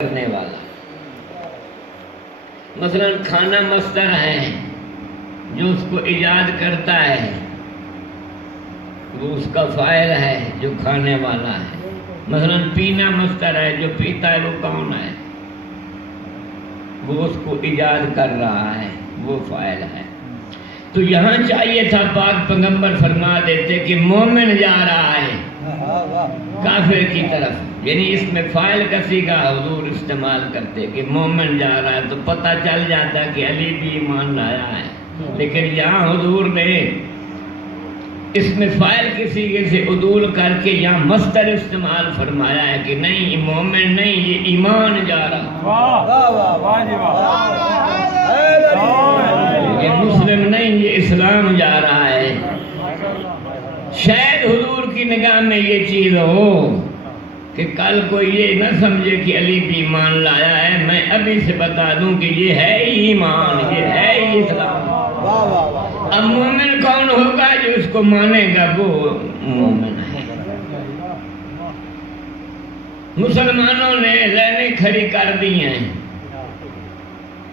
کرنے والا۔ مثلا کھانا مصدر ہے جو اس کو ایجاد کرتا ہے، وہ اس کا فاعل ہے جو کھانے والا ہے۔ مثلا پینا مصدر ہے، جو پیتا ہے وہ کون ہے؟ وہ اس کو ایجاد کر رہا ہے، وہ فاعل ہے۔ تو یہاں چاہیے تھا پاک پیغمبر فرما دیتے کہ مومن جا رہا ہے کافر کی طرف، یعنی اس میں فاعل کا صیغہ حضور استعمال کرتے کہ مومن جا رہا ہے، تو پتہ چل جاتا کہ علی بھی ایمان لایا ہے۔ لیکن یہاں حضور نے اس میں فاعل کے صیغے سے عدول کر کے یہاں مصدر استعمال فرمایا ہے کہ نہیں، یہ مومن نہیں، یہ ایمان جا رہا ہے، یہ مسلم نہیں، یہ اسلام جا رہا ہے۔ شاید حضور کی نگاہ میں یہ چیز ہو کہ کل کو یہ نہ سمجھے کہ علی بھی ایمان لایا ہے، میں ابھی سے بتا دوں کہ یہ ہے ہی ایمان، یہ ہے ہی اسلام۔ اب مومن کون ہوگا؟ جو اس کو مانے گا وہ مومن ہے۔ مسلمانوں نے لائنیں کھڑی کر دی ہیں،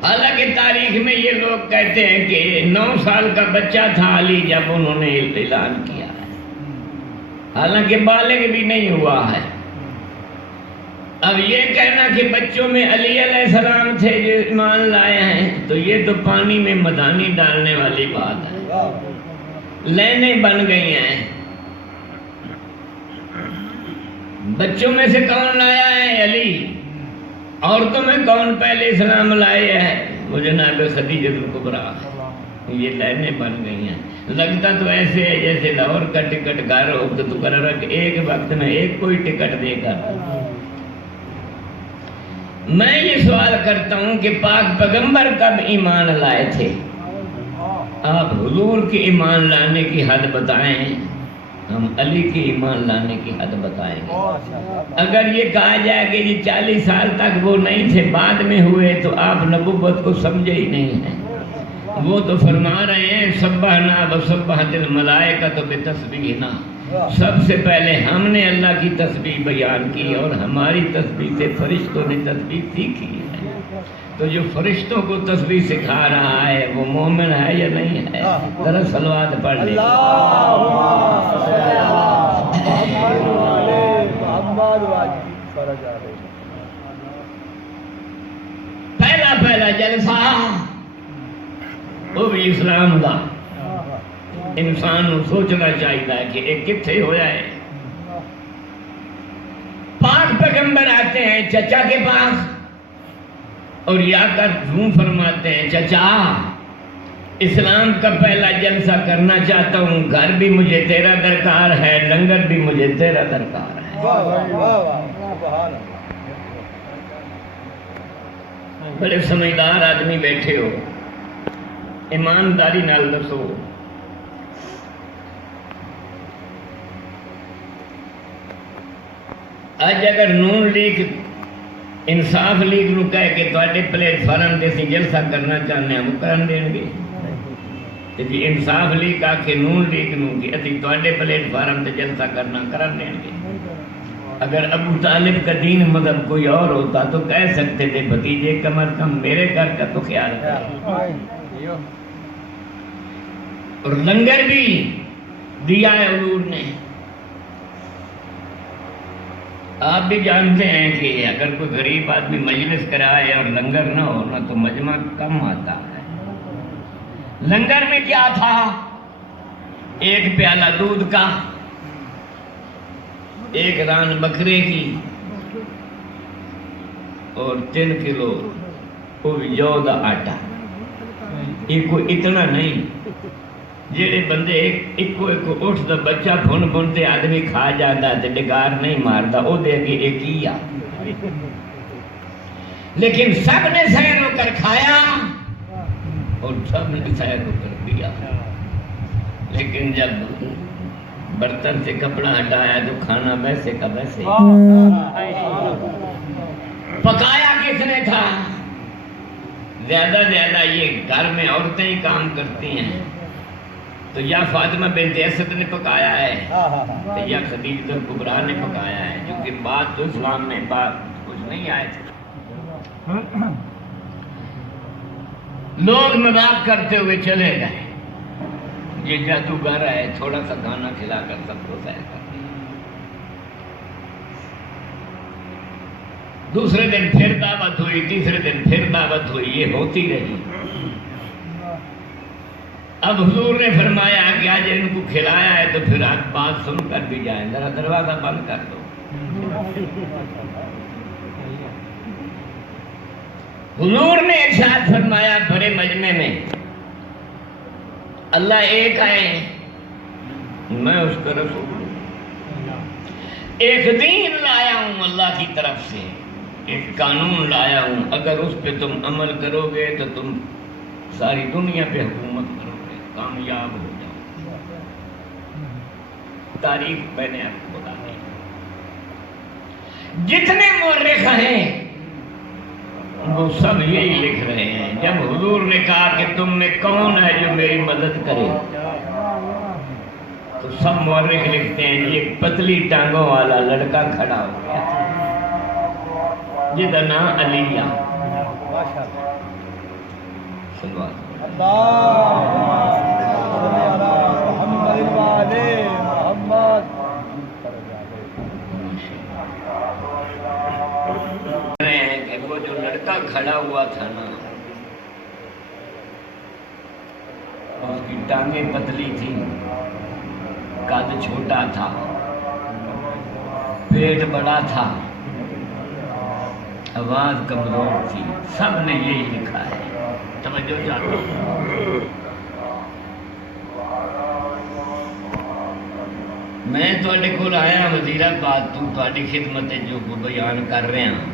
حالانکہ تاریخ میں یہ لوگ کہتے ہیں کہ 9 سال کا بچہ تھا علی جب انہوں نے اعلان کیا ہے، حالانکہ بالغ بھی نہیں ہوا ہے۔ اب یہ کہنا کہ بچوں میں علی علیہ السلام تھے جو ایمان لائے ہیں، تو یہ تو پانی میں مدانی ڈالنے والی بات ہے، لائنیں بن گئی ہیں۔ بچوں میں سے کون لایا ہے؟ علی۔ عورتوں میں کون پہلے اسلام لائے ہیں؟ وہ جناب خدیجہ الکبریٰ۔ یہ لائنیں بن گئی ہیں۔ لگتا تو ایسے ہے جیسے لاہور کا ٹکٹ گھر ہو تو قرار کہ ایک وقت میں ایک کوئی ٹکٹ دے گا۔ میں یہ سوال کرتا ہوں کہ پاک پیغمبر کب ایمان لائے تھے؟ آپ حضور کے ایمان لانے کی حد بتائیں، ہم علی کے ایمان لانے کی حد بتائیں گے۔ اگر یہ کہا جائے کہ یہ 40 سال تک وہ نہیں تھے، بعد میں ہوئے، تو آپ نبوت کو سمجھے ہی نہیں ہیں۔ وہ تو فرما رہے ہیں سبحنا وسبحت الملائکۃ بتسبیحنا، سب سے پہلے ہم نے اللہ کی تسبیح بیان کی اور ہماری تسبیح سے فرشتوں نے تسبیح سیکھی ہے۔ تو جو فرشتوں کو تسبیح سکھا رہا ہے وہ مومن ہے یا نہیں ہے؟ ذرا صلوات پڑھ لیں۔ پہلا جلسہ وہ بھی اسلام دا، انسان کو سوچنا چاہیے کہ ایک کتھے ہویا ہے۔ پاک پیغمبر آتے ہیں چچا کے پاس اور یا کر یوں فرماتے ہیں، چچا اسلام کا پہلا جلسہ کرنا چاہتا ہوں، گھر بھی مجھے تیرا درکار ہے، لنگر بھی مجھے تیرا درکار ہے۔ بڑے سمجھدار آدمی بیٹھے ہو، ایمانداری نال دسو، اج اگر نون لیگ انصاف لیگ نو کہے کہ تواڈے پلیٹ فارم تے اسی جلسہ کرنا چاہنے ہیں، وہ کرن دین گے؟ تے جی انصاف لیگ آ کے نون لیگ نو کہ اسی تواڈے پلیٹ فارم تے جلسہ کرنا کرن دین گے؟ اگر ابو طالب کا دین مذہب کوئی اور ہوتا تو کہہ سکتے تھے بھتیجے کم از کم میرے گھر کا تو خیال کریں۔ اور لنگر بھی دیا ہے حضور نے۔ آپ بھی جانتے ہیں کہ اگر کوئی غریب آدمی مجلس کرائے اور لنگر نہ ہو نا تو مجمع کم آتا ہے۔ لنگر میں کیا تھا؟ ایک پیالہ دودھ کا، ایک ران بکرے کی اور 3 کلو جو دا آٹا۔ یہ کوئی اتنا نہیں، جیڑے بندے ایکو اٹھ دا بچہ بھن بھنتے آدمی کھا جاتا تے ڈگار نہیں مارتا، او دے کے ایک ہی آ، لیکن سب نے سیر ہو کر کھایا اور سب نے سیر ہو کر پیا۔ لیکن جب برتن سے کپڑا ہٹایا تو کھانا ویسے کا ویسے۔ پکایا کس نے تھا؟ زیادہ یہ گھر میں عورتیں ہی کام کرتی ہیں، تو یا فاطمہ بنت اسد نے پکایا ہے یا خدیجہ الکبریٰ نے پکایا ہے، جو کہ بات تو اسلام میں بات کچھ نہیں آئے تھے۔ لوگ مذاق کرتے ہوئے چلے گئے، یہ جادوگر ہے، تھوڑا سا کھانا کھلا کر سب کو سیر کر دیا۔ دوسرے دن پھر دعوت ہوئی، تیسرے دن پھر دعوت ہوئی، یہ ہوتی رہی۔ اب حضور نے فرمایا کہ آج ان کو کھلایا ہے تو پھر آج بات سن کر بھی جائیں، ذرا دروازہ بند کر دو۔ حضور نے ارشاد فرمایا بڑے مجمع میں، اللہ ایک ہے، میں اس کا رسول ہوں، ایک دین لایا ہوں اللہ کی طرف سے، ایک قانون لایا ہوں، اگر اس پہ تم عمل کرو گے تو تم ساری دنیا پہ حکومت کرو گے، کامیاب ہو جاؤ۔ تاریخ میں نے آپ کو بتا دی، جتنے مورخ ہیں وہ سب یہی لکھ رہے ہیں۔ جب حضور نے کہا کہ تم میں کون ہے جو میری مدد کرے، تو سب مورخ لکھتے ہیں یہ پتلی ٹانگوں والا لڑکا کھڑا ہو گیا جس کا نام علی ہے۔ وہ جو لڑکا کھڑا ہوا تھا نا، اس کی ٹانگیں پتلی تھی، قد چھوٹا تھا، پیٹ بڑا تھا، آواز کمزور تھی، سب نے یہی لکھا ہے۔ توجہ چاہتا ہوں، میں تھوڑے کو آیا وزیر آباد تو تھوڑی خدمت جو بیان کر رہے ہیں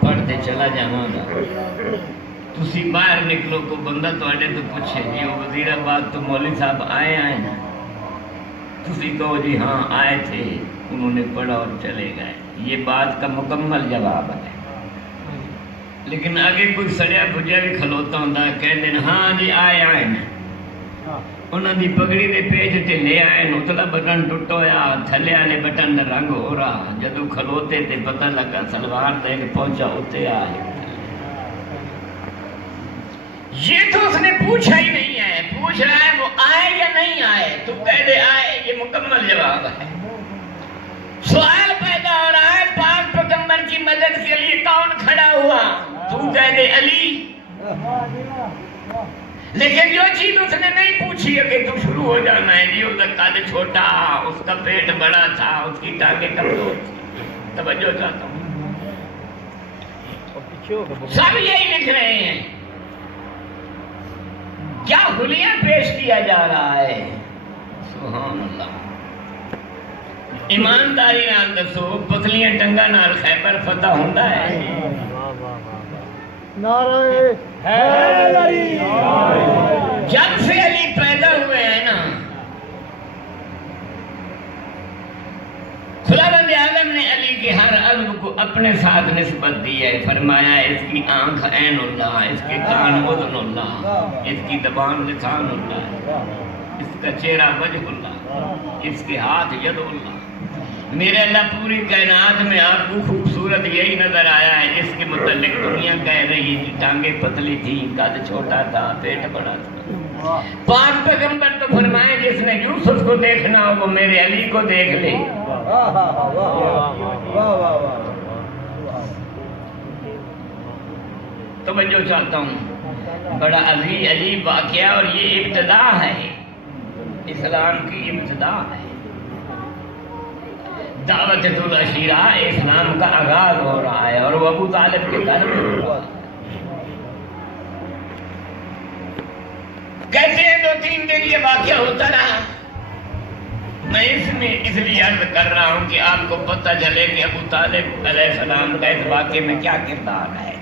پڑھتے چلا جاواں گا، تسی باہر نکلو کو بندہ تھوڑے تو پوچھے جی وہ وزیر آباد تو مولوی صاحب آئے نا، تسی کہو جی ہاں آئے تھے، انہوں نے پڑھا اور چلے گئے، یہ بات کا مکمل جواب ہے۔ لیکن آگے کوئی سڑیا بھجیا بھی کھلوتا ہوں کہہ دینا ہاں جی آئے نا، انہوں دی پگڑی دے پیج تے لے آئے، اتلا بٹن ٹوٹو یا تھلے والے بٹن دا رنگ ہو رہا، جدو کھلوتے تے پتہ لگا سلوار دے کے پہنچا ہوتے آئے۔ یہ تو اس نے پوچھا ہی نہیں ہے، پوچھ رہا ہے وہ آئے یا نہیں آئے، تو کہہ دے آئے، یہ مکمل جواب ہے۔ سوال پیدا ہو رہا ہے پاک پیغمبر کی مدد کے لیے کون کھڑا ہوا، تو کہہ دے علی۔ لیکن جو چیز اس نے نہیں پوچھی ہے کہ تو شروع ہو جانا ہے جی اس کا قد چھوٹا، اس کا پیٹ بڑا تھا، اس کی ٹانگیں کمزور تھی۔ توجہ چاہتا ہوں، سب یہی لکھ رہے ہیں، کیا حلیہ پیش کیا جا رہا ہے۔ سبحان اللہ، ایمانداری نال دسو پتلیاں ٹنگاں نال خیبر فتح ہوندا ہے؟ نعرہ حیدری۔ جب سے علی پیدا ہوئے ہیں نا، خداوند عالم نے علی کے ہر عضو کو اپنے ساتھ نسبت دی ہے، فرمایا اس کی آنکھ عین اللہ، اس کے کان اذن اللہ، اس کی زبان لسان اللہ، اس کا چہرہ وجہ اللہ، اس کے ہاتھ ید اللہ۔ میرے اللہ پوری کائنات میں آپ کو خوبصورت یہی نظر آیا ہے جس کے متعلق دنیا کہہ رہی ہے ٹانگیں پتلی تھی، قد چھوٹا تھا، پیٹ بڑا تھا۔ پاک پیغمبر تو فرمائے جس نے یوسف کو دیکھنا ہو وہ میرے علی کو دیکھ لے۔ توجہ چاہتا ہوں، بڑا عجیب واقعہ، اور یہ ابتدا ہے، اسلام کی ابتدا ہے۔ دعوت العشیرہ اسلام کا آغاز ہو رہا ہے، اور وہ ابو طالب کے گھر میں ہوا۔ کہتے ہیں 2-3 دن یہ واقعہ ہوتا رہا۔ میں اس لیے عرض کر رہا ہوں کہ آپ کو پتہ چلے کہ ابو طالب علیہ السلام کا اس واقعے میں کیا کردار ہے۔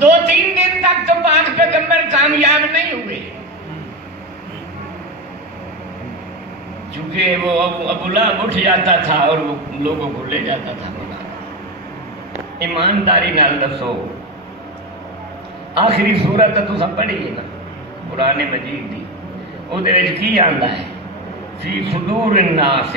2-3 دن تک تو پاک پیغمبر کامیاب نہیں ہوئے، چونکہ وہ ابو لہب اٹھ جاتا تھا اور وہ لوگوں کو لے جاتا تھا۔ ایمانداری نال دسو، آخری سورت تو سب پڑھی ہے نا قرآن مجید دی، وہ دے وچ کی آندا ہے فی صدور الناس،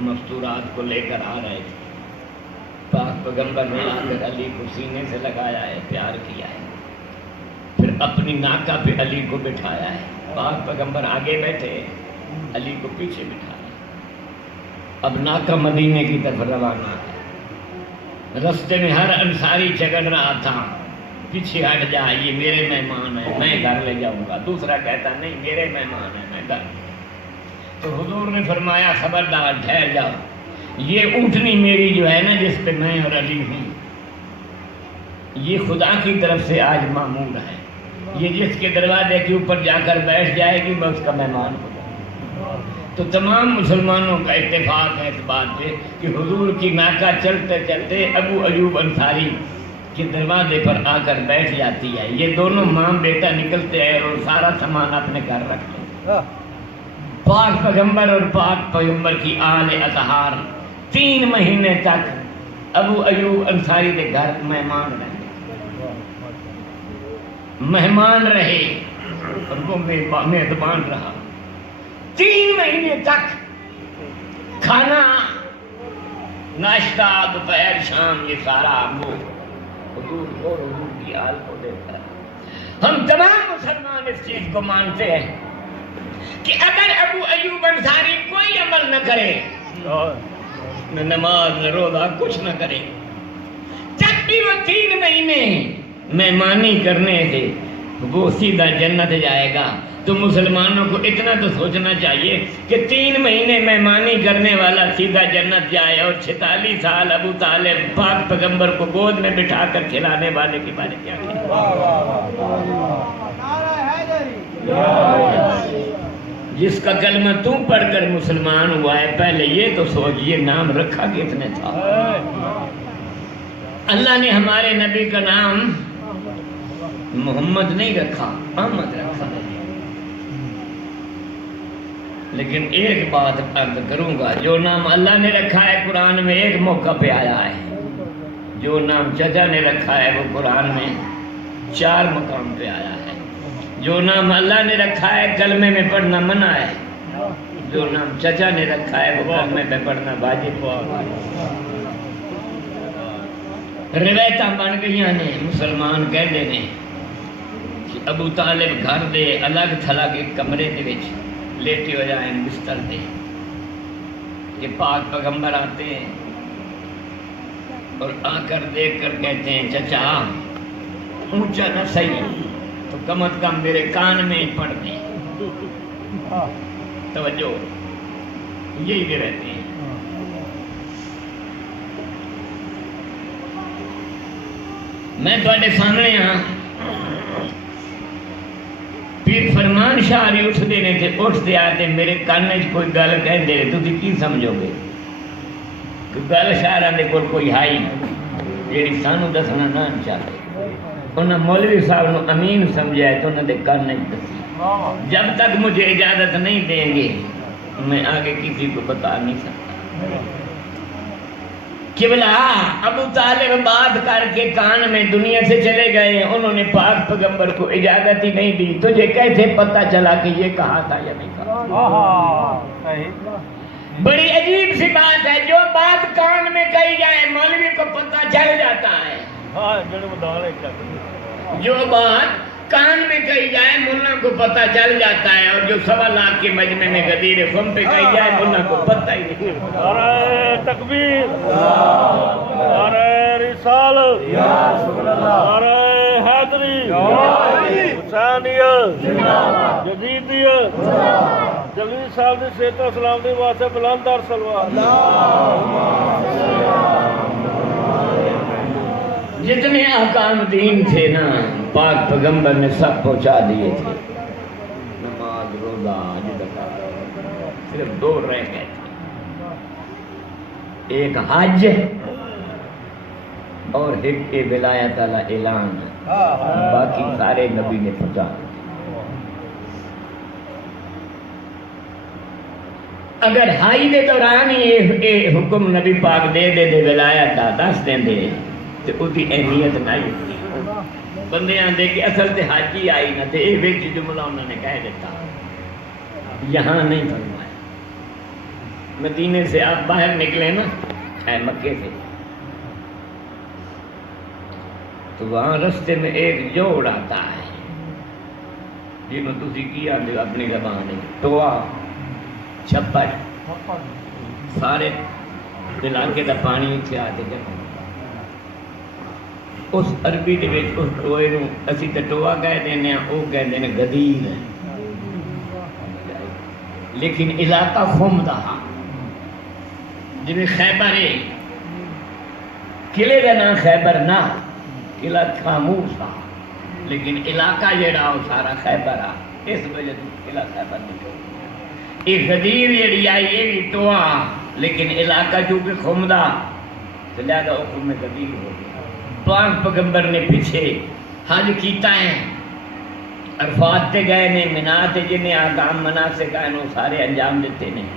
مستورات کو لے کر آ رہے تھے، پاک پیغمبر نے آ کر علی کو سینے سے لگایا ہے، پیار کیا ہے، پھر اپنی ناکہ پہ علی کو بٹھایا ہے، پاک پیغمبر آگے بیٹھے، علی کو پیچھے بٹھایا۔ اب ناکہ مدینے کی طرف روانہ ہے، رستے میں ہر انصاری جھگڑ رہا تھا، پیچھے ہٹ جا، یہ میرے مہمان ہیں، میں گھر لے جاؤں گا، دوسرا کہتا نہیں میرے مہمان ہیں، میں گھر۔ تو حضور نے فرمایا خبردار ٹھہر جاؤ، یہ اونٹنی میری جو ہے نا جس پہ میں اور علی ہوں، یہ خدا کی طرف سے آج معمور ہے، یہ جس کے دروازے کے اوپر جا کر بیٹھ جائے گی میں اس کا مہمان ہو جاؤں گا۔ تو تمام مسلمانوں کا اتفاق ہے اس بات پہ کہ حضور کی ناکہ چلتے چلتے ابو ایوب انصاری کے دروازے پر آ کر بیٹھ جاتی ہے، یہ دونوں ماں بیٹا نکلتے ہیں اور سارا سامان اپنے گھر رکھتے ہیں۔ پاک پیغمبر اور پاک پیغمبر کی آل اطہار 3 مہینے تک ابو ایوب انصاری کے گھر مہمان رہے اور وہ میزبان رہا۔ 3 مہینے تک کھانا ناشتہ دوپہر شام یہ سارا وہ حضور اور حضور کی آل کو دیتا ہے۔ ہم تمام مسلمان اس چیز کو مانتے ہیں کہ اگر ابو ایوب انصاری کوئی عمل نہ کرے، نہ نماز نہ روزہ کچھ نہ کرے، جب بھی وہ 3 مہینے مہمانی کرنے سے وہ سیدھا جنت جائے گا، تو مسلمانوں کو اتنا تو سوچنا چاہیے کہ 3 مہینے مہمانی کرنے والا سیدھا جنت جائے اور 46 سال ابو طالب پاک پیغمبر کو گود میں بٹھا کر کھلانے والے کے بارے کیا کہیں؟ جس کا کلمہ تو پڑھ کر مسلمان ہوا ہے، پہلے یہ تو سوچ یہ نام رکھا کتنے تھا؟ اللہ نے ہمارے نبی کا نام محمد نہیں رکھا، احمد رکھا۔ لیکن ایک بات عرض کروں گا، جو نام اللہ نے رکھا ہے قرآن میں ایک موقع پہ آیا ہے، جو نام چچا نے رکھا ہے وہ قرآن میں 4 مقام پہ آیا ہے، جو نام اللہ نے رکھا ہے کلمے میں پڑھنا منع ہے، جو نام چچا نے رکھا ہے وہ کلمے میں پڑھنا واجب ہے۔ روایتاں بن گئیاں نے، مسلمان کہتے ہیں کہ ابو طالب گھر دے الگ تھلگ ایک کمرے دے وچ لیٹے ہو جائیں بستر دے، کہ پاک پیغمبر آتے ہیں اور آ کر دیکھ کر کہتے ہیں چچا اونچا نہ صحیح تو کم از کم میرے کان میں پڑھ دیں، توجہ یہی دے رہتے ہیں۔ میں تھوڑے سامنے ہاں پیر فرمان شاہ ری اٹھ دینے تھے، اٹھتے آتے میرے کانے کوئی گل کہہ دے رہے تھی کی سمجھو گے؟ گل شاعران دے کوئی ہائی جیڑی سانو دسنا نہ چاہتے، انہوں مولوی صاحب نو امین سمجھا ہے تو انہوں نے کانے دسی، جب تک مجھے اجازت نہیں دیں گے میں آگے کسی کو بتا نہیں سکتا۔ قبلہ ابو طالب بات کر کے کان میں دنیا سے چلے گئے، انہوں نے پاک پیغمبر کو اجازت ہی نہیں دی، تجھے کیسے پتہ چلا کہ یہ کہا تھا یا نہیں کہا؟ بڑی عجیب سی بات ہے، جو بات کان میں کہی جائے مولوی کو پتہ چل جاتا ہے، جو بات کان میں کہی جائے ملا کو پتہ چل جاتا ہے، اور جو 1.25 لاکھ کے مجمع میں غدیر خم پہ کہی جائے ملا کو پتہ ہی نہیں۔ نعرہ تکبیر، نعرہ رسالت، نعرہ حیدری، حسینیت، جدیدیت، جلیل صاحب نے صحت و سلامتی واسطے بلند در سلوات۔ جتنے احکام دین تھے نا پاک پیغمبر نے سب پہنچا دیے تھے، نماز روزہ حج زکات، صرف 2 رہ گئے تھے، ایک حج اور ایک ولایت والا اعلان، باقی سارے نبی نے پہنچا۔ اگر حج دے دوران یہ حکم نبی پاک دے ولایت کا دس دیں تو اس کی اہمیت نہیں ہوتی، بندے آتے کہ اصل تے حج ہی آئی نہ تے یہ جملہ انہوں نے کہہ دیتا، یہاں نہیں فرمایا۔ مدینے سے آپ باہر نکلے نا مکے سے، تو وہاں رستے میں ایک جوڑ آتا ہے جنہوں تسی کیا دے اپنی زبان میں ٹوا چھپڑ سارے علاقے دا پانی اتنے آ کے جمع اس عربی دے وچ اس ٹوئے نوں اسی تے ٹوا کہہ دینے ہیں، وہ کہتے ہیں گدیر، لیکن علاقہ خم دا جی خیبر ہے، قلعے کا نام خیبر نہ، قلعہ خاموش آ، لیکن علاقہ جڑا وہ سارا خیبر آ، اس وجہ سے قلعہ خیبر نکل یہ غدیر جڑی آئی یہ بھی ٹوا، لیکن علاقہ چونکہ خمدہ تو لہذا حکم میں غدیر ہو گیا۔ پاک پیغمبر نے پیچھے حج کیتا ہے، عرفات تے گئے نے، منا تے جنہیں آکام مناسک آئے وہ سارے انجام دیتے ہیں،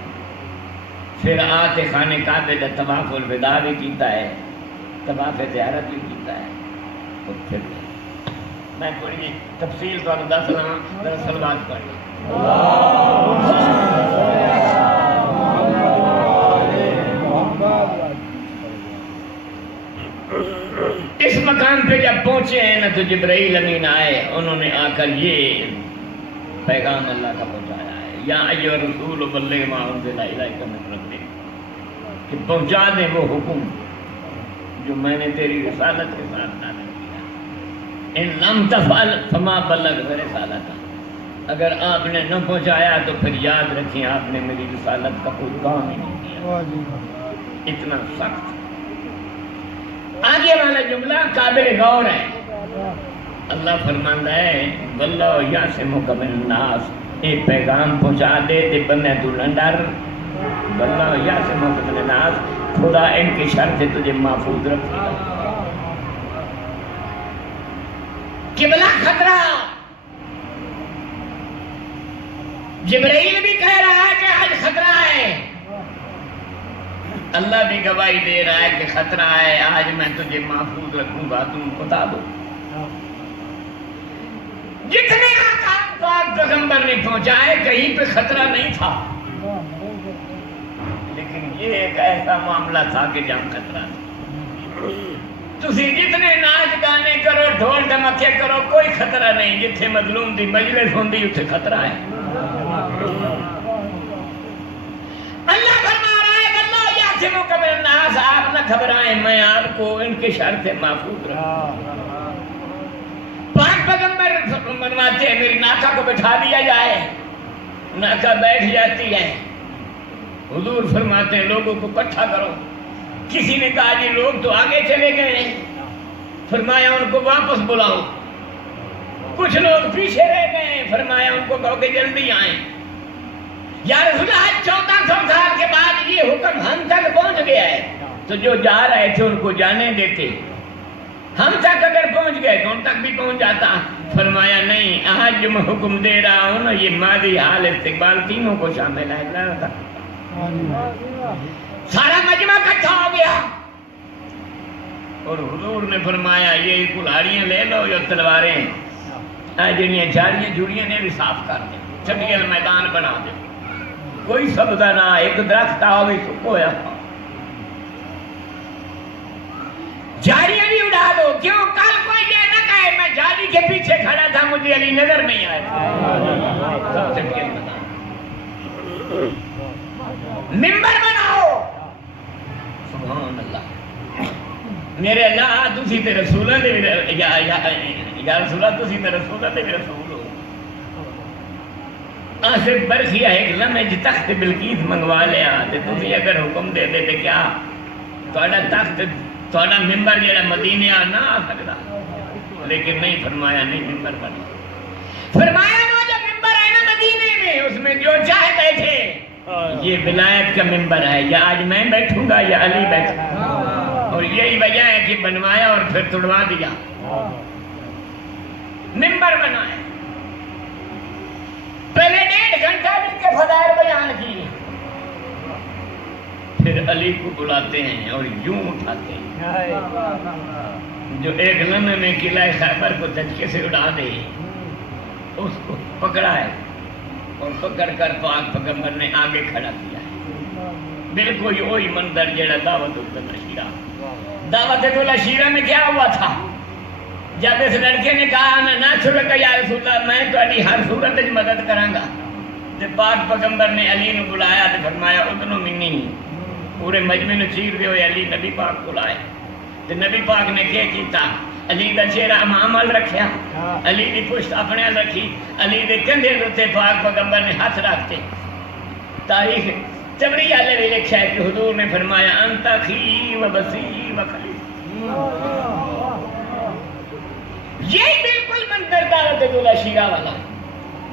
پھر آتے خانے کعبے کا طواف الوداع بھی کیتا ہے، طواف زیارت بھی کیتا ہے، تو پھر میں تھوڑی تفصیل کو دس رہا دراصل بات پڑھ اس مقام پہ جب پہنچے ہیں نا تو جبرائیل امین آئے، انہوں نے آ کر یہ پیغام اللہ کا پہنچایا ہے، یا ایھا الرسول بلغ ما انزل الیک من ربک، کہ پہنچا دیں وہ حکم جو میں نے تیری رسالت کے ساتھ نازل کیا، ان لم تفعل فما بلغت رسالتہ، اگر آپ نے نہ پہنچایا تو پھر یاد رکھیں آپ نے میری رسالت کا کوئی کام ہی نہیں کیا، اتنا سخت۔ آگے والا جملہ قابل غور ہے، اللہ فرماندا ہے واللہ یعصمک من الناس، یہ پیغام پہنچا دے تے بندے تو نہ ڈر، واللہ یعصمک من الناس، خدا ان کی شر سے تجھے محفوظ رکھے گا۔ قبلہ خطرہ، جبرائیل بھی کہہ رہا ہے کہ آج خطرہ ہے، اللہ بھی گواہی دے رہا ہے کہ خطرہ ہے، آج میں تجھے محفوظ رکھوں گا، تم بتا دو۔ جتنے آکام پاک پیغمبر نے پہنچائے کہیں پہ خطرہ نہیں تھا، لیکن یہ ایک ایسا معاملہ تھا کہ جہاں خطرہ تھا۔ تسی جتنے ناچ گانے کرو، ڈھول دھماکے کرو، کوئی خطرہ نہیں، جتھے مظلوم دی مجلس ہوندی اتھے خطرہ ہے۔ اللہ فرما رہا ہے واللہ یعصمک من الناس، آپ نہ گھبرائیں، میں آپ کو ان کے شر سے محفوظ رکھوں۔ پاک پیغمبر منواتے ہیں میری ناکہ کو بٹھا دیا جائے، ناکہ بیٹھ جاتی ہے، حضور فرماتے ہیں لوگوں کو اکٹھا کرو، کسی نے کہا جی لوگ تو آگے چلے گئے، فرمایا ان کو واپس بلاؤ، کچھ لوگ پیچھے رہ گئے، فرمایا ان کو کہو کہ جلدی آئیں، یا رسول اللہ 1400 سال کے بعد یہ حکم ہم تک پہنچ گیا ہے، تو جو جا رہے تھے ان کو جانے دیتے، ہم تک اگر پہنچ گئے تو ان تک بھی پہنچ جاتا۔ فرمایا نہیں، آج جو میں حکم دے رہا ہوں نا یہ ماضی حال استقبال تینوں کو شامل ہے، سارا مجمع اکٹھا ہو گیا، اور حضور نے فرمایا یہ کلہاڑیاں لے لو یا تلواریں، جنیاں جھاڑیاں جھوڑیاں نے بھی صاف کر دیں، چٹیل میدان بنا دیں، کوئی سبزہ نہ، ایک درخت آ بھی سکویا، جھاڑیاں بھی اڑا دو، کیوں کل کوئی یہ نہ کہے میں جھاڑی کے پیچھے کھڑا تھا مجھے علی نظر نہیں آیا۔ ممبر بناؤ، سبحان اللہ، میرے اللہ تسی تے رسولہ دے یا رسولہ تسی تے رسولہ دے رسول ہو۔ آصف برخیہ ایک لمحے جی تخت بلقیس منگوا لیا، تے تسی اگر حکم دے دے تے کیا تھوڑا تخت تھوڑا ممبر جڑا مدینے نہ آ سکتا، لیکن نہیں، فرمایا نہیں ممبر بنا، فرمایا وہ جو ممبر ہے نا مدینے میں اس میں جو چاہے بیٹھے، یہ ولایت کا ممبر ہے، یا آج میں بیٹھوں گا یا علی بیٹھوں گا، اور یہی وجہ ہے کہ بنوایا اور پھر توڑوا دیا، ممبر بنایا، پہلے 1.5 گھنٹہ بھی کے فضائل بیان کی، پھر علی کو بلاتے ہیں اور یوں اٹھاتے ہیں، جو ایک لمحے میں قلعہ خیبر کو دھچکے سے اڑا دے، اس کو پکڑا ہے اور پکڑ کر پاک پیغمبر نے آگے کھڑا کیا ہے، بالکل وہی منظر جڑا دعوت الشیرہ. دعوت الشیرہ میں کیا ہوا تھا؟ جب اس لڑکے نے کہا انا ناصرک یا رسول اللہ، میں تہاڈی ہر صورت وچ مدد کراں گا، تے پاک پیغمبر نے علی نو بلایا تے فرمایا ادنو منی، پورے مجمع نو چیر دے ہوئے علی نبی پاک کو لائے. تے نبی پاک نے کیا کیتا؟ علی دا چہرہ امام ال رکھیا، علی دی پشت اپنے ال رکھی، علی دے کندھے تے پاک پیغمبر نے ہاتھ رکھتے. تاریخ چبڑی والے بھی لکھا ہے کہ حضور نے فرمایا انت اخی و بصیر و خلیل. یہی بالکل منظر دعوت الشیرہ والا.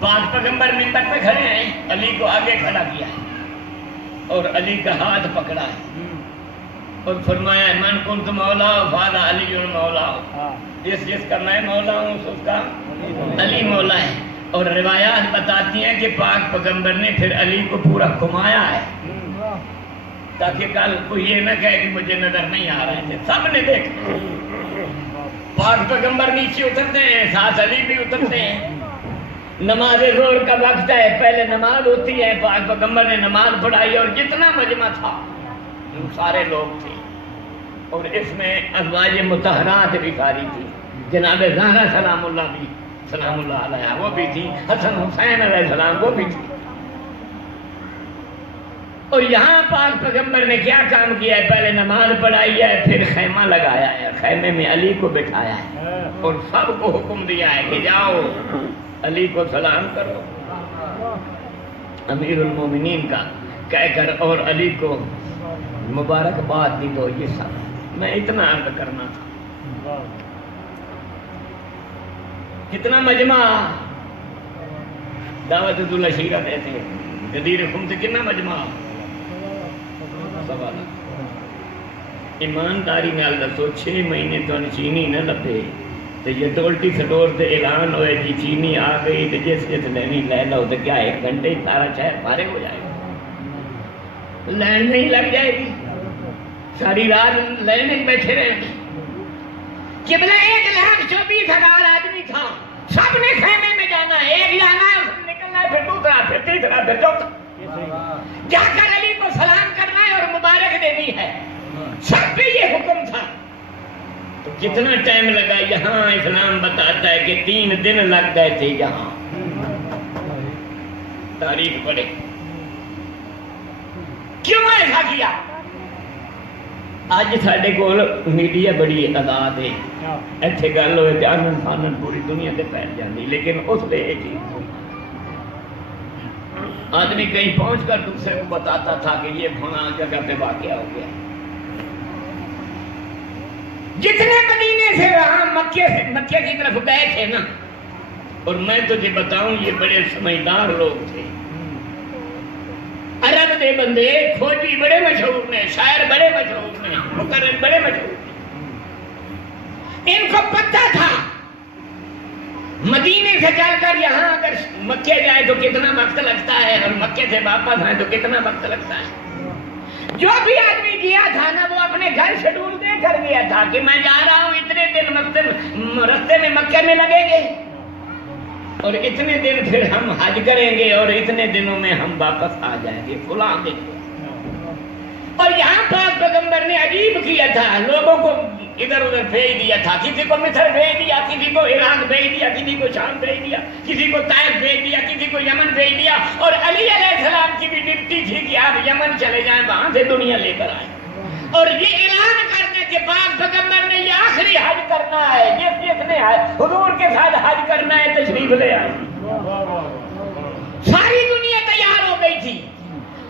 پاک پیغمبر منبر پہ کھڑے ہیں، علی کو آگے کھڑا کیا ہے اور علی کا ہاتھ پکڑا ہے اور فرمایا من کنت مولا فاذا علی مولا، جس کا میں مولا ہوں اس کا علی مولا ہے. اور روایات بتاتی ہیں کہ پاک پیغمبر نے پھر علی کو پورا گھمایا ہے تاکہ کل کوئی یہ نہ کہے کہ مجھے نظر نہیں آ رہے تھے. سب نے دیکھا پاک پیغمبر نیچے اترتے ہیں، ساتھ علی بھی اترتے ہیں. نماز ظہر کا وقت ہے، پہلے نماز ہوتی ہے، پاک پیغمبر نے نماز پڑھائی اور جتنا مجمع تھا سارے لوگ تھے. اور اس میں ازواج مطہرات بھی ساری تھی. جناب زہرا سلام اللہ بھی سلام اللہ علیہ وہ بھی تھی، حسن حسین علیہ السلام وہ بھی تھی. اور یہاں پاک پیغمبر نے کیا کام کیا ہے؟ پہلے نماز پڑھائی ہے، پھر خیمہ لگایا ہے، خیمے میں علی کو بٹھایا ہے اور سب کو حکم دیا ہے کہ جاؤ علی کو سلام کرو امیر المومنین کا کہہ کر، اور علی کو مبارکباد دی. تو یہ سب میں اتنا عرض کرنا تھا. کتنا مجمع دعوت الشیرہ کہتے ہیں. غدیر خم سے کتنا مجمع سوال. ایمانداری نال دسو 6 مہینے تو چینی نہ لبے تو یہ ڈولٹی سٹور سے اعلان ہوئے کہ چینی آ گئی تو جس لینی لے لو تو کیا 1 گھنٹے سارا شہر فارغ ہو جائے گا؟ لائن نہیں لگ جائے گی، ساری رات لائن میں بیٹھے رہیں گے. قبلہ 1,24,000 آدمی تھا، سب نے خیمے میں جانا ہے، ایک جانا ہے نکلنا ہے، پھر دوسرا، پھر تیسرا، پھر چوتھا، جا کر علی کو سلام کرنا ہے اور مبارک دینی ہے. سب پہ یہ حکم تھا. تو کتنا ٹائم لگا؟ یہاں اسلام بتاتا ہے کہ 3 دن لگ گئے تھے. یہاں تاریخ پڑھے کیوں ایسا کیا؟ اج ساڈے کول میڈیا بڑی آزاد ہے، ایتھے گل ہوئے تے آنن فانن پوری دنیا تے پھیل جاندی. لیکن اس لیے یہ چیز آدمی کہیں پہنچ کر دوسرے کو بتاتا تھا کہ یہ فلاں جگہ پہ واقعہ ہو گیا. جتنے مدینے سے وہاں مکے کی طرف گئے تھے نا، اور میں تجھے بتاؤں یہ بڑے سمجھدار لوگ تھے. عرب دے بندے کھوجی بڑے مشہور نے، شاعر بڑے مشہور نے، مقرر بڑے مشہور نے. ان کو پتہ تھا مدینے سے چل کر یہاں اگر مکے جائے تو کتنا وقت لگتا ہے اور مکے سے واپس آئے تو کتنا وقت لگتا ہے. جو بھی آدمی گیا تھا نا وہ اپنے گھر شیڈول دے کر گیا تھا کہ میں جا رہا ہوں اتنے دن رستے میں مکے میں لگیں گے اور اتنے دن پھر ہم حج کریں گے اور اتنے دنوں میں ہم واپس آ جائیں گے فلاں دن. اور یہاں پاک پیغمبر نے عجیب کیا تھا، لوگوں کو ادھر ادھر بھیج دیا تھا. کسی کو مصر بھیج دیا، کسی کو عراق بھیج دیا، کسی کو شام بھیج دیا، کسی کو طائف بھیج دیا، کسی کو یمن بھیج دیا. اور علی علیہ السلام کی بھی ڈپٹی تھی کہ آپ یمن چلے جائیں، وہاں سے دنیا لے کر آئیں اور یہ اعلان کرنے کے پاک پیغمبر نے یہ آخری حج کرنا ہے. جس نے حضور کے ساتھ حج کرنا ہے تشریف لے آئے. ساری دنیا تیار ہو گئی تھی.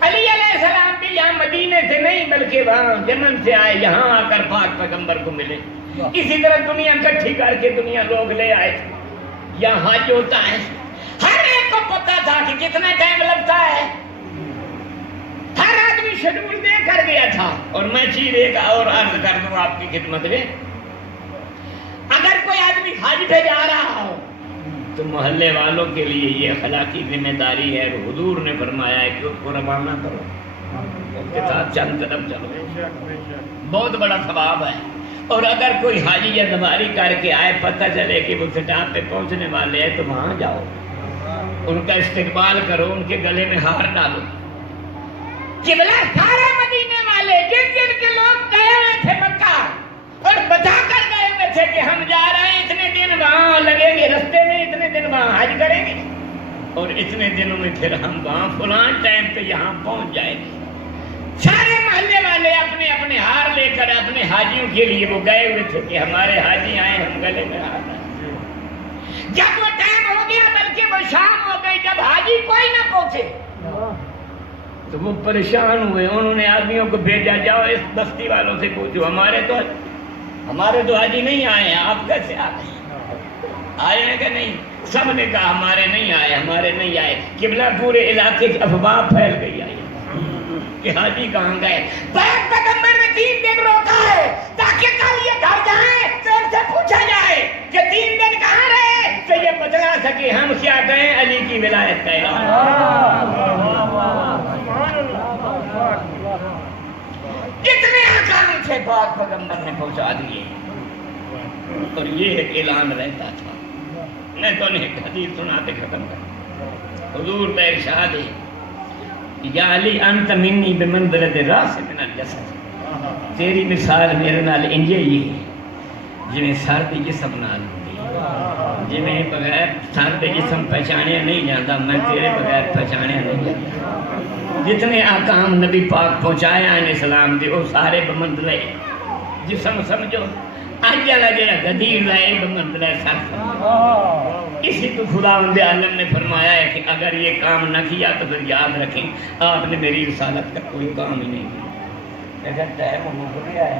علی علیہ السلام بھی یہاں مدینے سے نہیں بلکہ وہاں یمن سے آئے، یہاں آ کر پاک پیغمبر کو ملے. اسی طرح دنیا اکٹھی کر کے دنیا لوگ لے آئے تھے. یہاں حج ہوتا ہے، ہر ایک کو پتا تھا کہ کتنا ٹائم لگتا ہے، ہر آدمی شیڈول دے کر گیا تھا. اور میں چیز ایک اور عرض کر دوں آپ کی خدمت میں، اگر کوئی آدمی حج پہ جا رہا ہو تو محلے والوں کے لیے یہ اخلاقی ذمہ داری ہے. حضور نے فرمایا ہے کہ اس کو روانہ کرو، اس کے ساتھ چند قدم چلو، بہت بڑا ثواب ہے. اور اگر کوئی حاجی یا سواری کر کے آئے، پتہ چلے کہ وہ سٹاپ پہ پہنچنے والے ہیں تو وہاں جاؤ، ان کا استقبال کرو، ان کے گلے میں ہار ڈالو. قبلہ سارے مدینے والے جن جن کے لوگ گئے ہوئے تھے مکہ اور بتا کر گئے ہوئے تھے کہ ہم جا رہے ہیں اتنے دن وہاں لگیں گے رستے میں, اتنے دن وہاں حج کریں گے اور اتنے دنوں میں پھر ہم وہاں فلان ٹائم پہ یہاں پہنچ جائیں گے. سارے محلے والے اپنے اپنے ہار لے کر اپنے حاجیوں کے لیے وہ گئے ہوئے تھے کہ ہمارے حاجی آئے, ہم گلے میں ہار لائیں. جب وہ ٹائم ہو گیا بلکہ وہ شام ہو گئی, جب حاجی کوئی نہ پہنچے تو وہ پریشان ہوئے. انہوں نے آدمیوں کو بھیجا, جاؤ اس بستی والوں سے پوچھو ہمارے تو حاجی نہیں آئے ہیں, آپ کیسے آئے ہیں کہ نہیں؟ سب نے کہا ہمارے نہیں آئے, ہمارے نہیں آئے. قبلہ پورے علاقے کی افواہ پھیل گئی آئی کہ حاجی کہاں گئے. پاک پیغمبر نے 3 دن روکا ہے تاکہ کل یہ گھر جائیں تو ان سے پوچھا جائے کہ 3 دن کہاں رہے, تو یہ بتلا سکے ہم کیا کہیں. علی کی ولایت کا اعلان. جتنے احکام تھے پاک پیغمبر نے پہنچا دیے اور یہ ایک اعلان رہتا تھا. میں تو نے ایک حدیث سناتے ختم کر. حضور کا ارشاد ہے, یا علی انت منی بمنزلۃ الراس من الجسد. تیری مثال میرے نال انجے ہی ہے جویں سر دی جسم نال ہوندی, جویں بغیر سر دے جسم پہچانیا نہیں جاتا, میں تیرے بغیر پہچانیا نہیں جاتا. جتنے احکام نبی پاک پہنچایا ان اسلام دے وہ سارے بمنزلہ جسم سمجھو. اج والا جڑا غدیر ہے بمنزلہ سر. اسی تو خداوند عالم نے فرمایا ہے کہ اگر یہ کام نہ کیا تو پھر یاد رکھیں آپ نے میری رسالت کا کوئی کام ہی نہیں کیا. اگر طے ہو گیا ہے